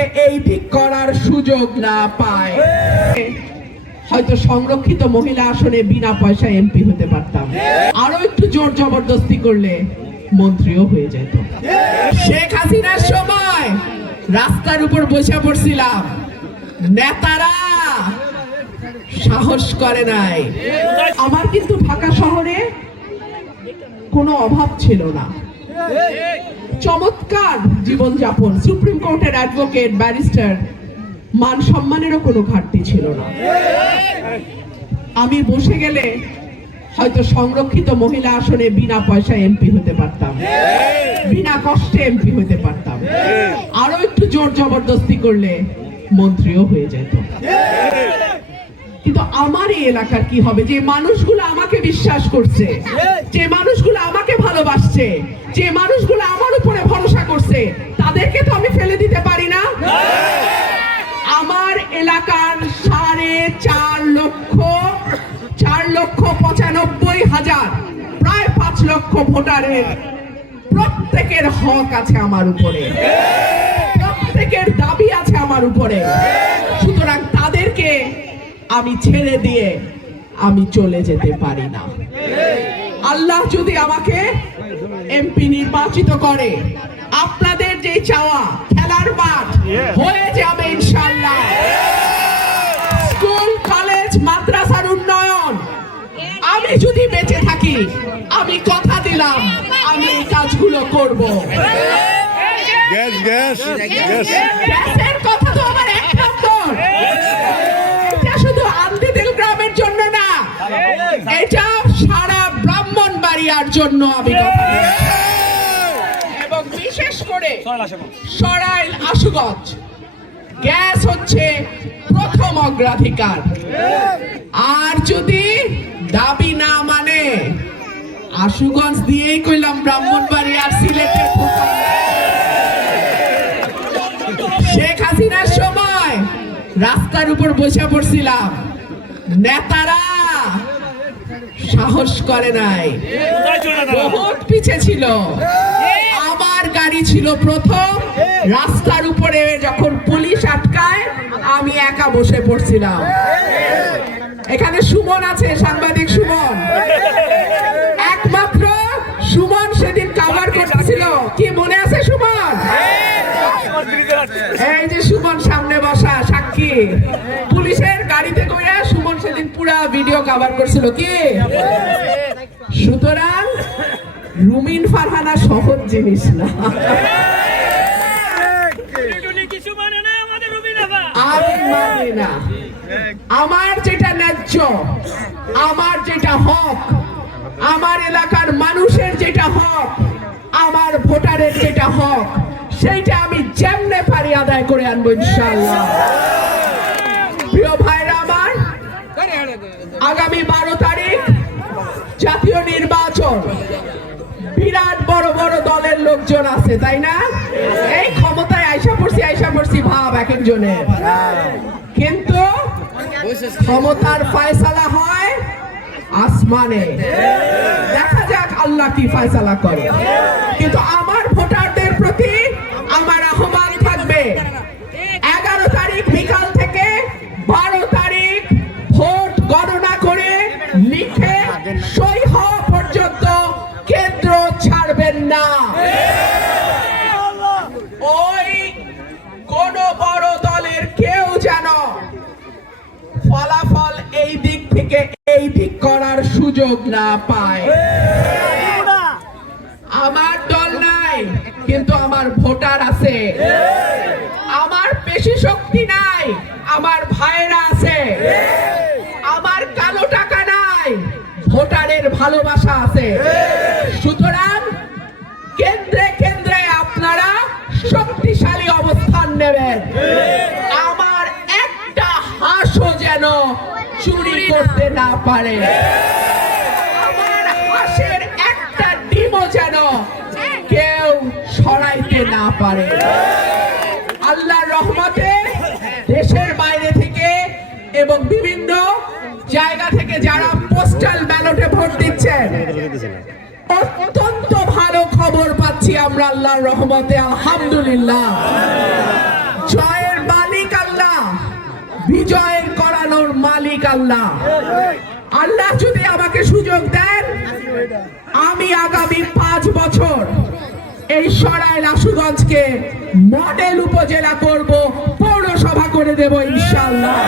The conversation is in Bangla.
থেকে এই দিক করার সুযোগ না পায়, হয়তো সংরক্ষিত মহিলা আসনে বিনা পয়সায় এমপি হতে পারতাম। আরো একটু জোর জবরদস্তি করলে মন্ত্রীও হয়ে যেত। শেখ হাসিনার সময় রাস্তার উপর বসে পড়ছিলাম, নেতারা সাহস করে নাই। আমার কিন্তু ঢাকা শহরে কোনো অভাব ছিল না, চমৎকার জীবনযাপন, সুপ্রিম কোর্টের অ্যাডভোকেট, ব্যারিস্টার, মান সম্মানেরও কোনো ঘাটতি ছিল না। আমি বসে গেলে হয়তো সংরক্ষিত মহিলা আসনে বিনা পয়সায় এমপি হতে পারতাম, বিনা কষ্টে এমপি হতে পারতাম। আরো একটু জোর জবরদস্তি করলে মন্ত্রীও হয়ে যেত। কিন্তু আমার এই এলাকার কি হবে? যে মানুষগুলো আমাকে বিশ্বাস করছে, যে মানুষগুলো আমাকে ভালোবাসছে, যে মানুষগুলো আমার উপরে ভরসা করছে, তাদেরকে তো আমি ফেলে দিতে পারি না। আমার এলাকার 4,95,000 প্রায় 5 লক্ষ ভোটারের প্রত্যেকের হক আছে আমার উপরে, প্রত্যেকের দাবি আছে আমার উপরে। সুতরাং তাদেরকে আমি ছেড়ে দিয়ে আমি চলে যেতে পারি না। আল্লাহ যদি আমাকে এমপি নির্বাচিত করে, আপনাদের যে চাওয়া খেলার মাঠ হয়ে যাবে ইনশাআল্লাহ। স্কুল, কলেজ, মাদ্রাসার উন্নয়ন আমি যদি বেঁচে থাকি, আমি কথা দিলাম আমি এই কাজগুলো করব। গ্যাসের কথা তো আমার এক নম্বর। এটা শুধু আন্দিদিল গ্রামের জন্য না, এটা সারা ব্রাহ্মণবাড়িয়ার জন্য আমি কথা দিলাম। এবং বিশেষ করে সরাইল, আশুগঞ্জ গ্যাস হচ্ছে প্রথম অগ্রাধিকার। আর যদি দাবি না মানে, আশুগঞ্জ দিয়েই কইলাম ব্রাহ্মণবাড়ি আর সিলেটে। শেখ হাসিনার সময় রাস্তার উপর বসে পড়ছিলাম, নেতারা সাহস করে নাই, বহুত পিছে ছিল। আমার গাড়ি ছিল প্রথম, রাস্তার উপরে যখন পুলিশ আটকায় আমি একা বসে পড়ছিলাম। এখানে সুমন আছে, সাংবাদিক সুমন, একমাত্র সুমন সেদিন কভার করতেছিল। কি মনে আছে সুমন? এই যে সুমন সামনে বসা সাক্ষী, পুলিশের গাড়িতে করে সুমন সেদিন পুরা ভিডিও কভার করছিল। কি সুতরাং রুমিন ফারহানা সহজ জিনিস না। আমি মানি না। আমার যেটা ন্যায্য, আমার যেটা হক, আমার এলাকার মানুষের যেটা হক, আমার ভোটারের যেটা হক, সেইটা আমি যেমনে পারি আদায় করে আনবো ইনশাআল্লাহ। প্রিয় ভাইরা আমার, আগামী 12 তারিখ জাতীয় নির্বাচন। বিরাট বড় বড় দলের লোকজন আছে, তাই না? এই ক্ষমতায় আইসা পড়ছি ভাব এক একজনের, কিন্তু ক্ষমতার ফয়সালা হয় আসমানে। দেখা যাক আল্লাহ কি ফয়সালা করে। কিন্তু আমার ভোটারদের প্রতি আমার আহ্বান থাকবে, 11 তারিখ বিকাল থেকে 12 তারিখ ভোট গণনা করে লিখে সই হওয়া পর্যন্ত কেন্দ্র ছাড়বেন না। ওই কোন বড় দলের কেউ যেন ফলাফল এই দিক থেকে এই দিক করার সুযোগ না পায়। আমার দল নাই, কিন্তু আমার ভোটার আছে। আমার পেশি শক্তি নাই, আমার ভাইরা আছে। আমার কালো টাকা নাই, ভোটারের ভালোবাসা আছে। সুতরাং কেন্দ্রে কেন্দ্রে আপনারা শক্তিশালী অবস্থান নেবেন। আমার একটা হাঁসও যেন চুরি করতে না পারে, আমার হাঁসের একটা ডিমও যেন কেউ সরাইতে না পারে। আল্লাহর রহমতে দেশের বাইরে থেকে এবং বিভিন্ন জায়গা থেকে যারা পোস্টাল ব্যালটে ভোট দিচ্ছেন, অত্যন্ত ভালো খবর পাচ্ছি আমরা আল্লাহর রহমতে, আলহামদুলিল্লাহ। জয় বিজয় করানোর মালিক আল্লাহ। আল্লাহ যদি আমাকে সুযোগ দেন, আমি আগামী 5 বছর এই সরাইল আশুগঞ্জকে মডেল উপজেলা করব, পৌরসভা করে দেব ইনশাআল্লাহ।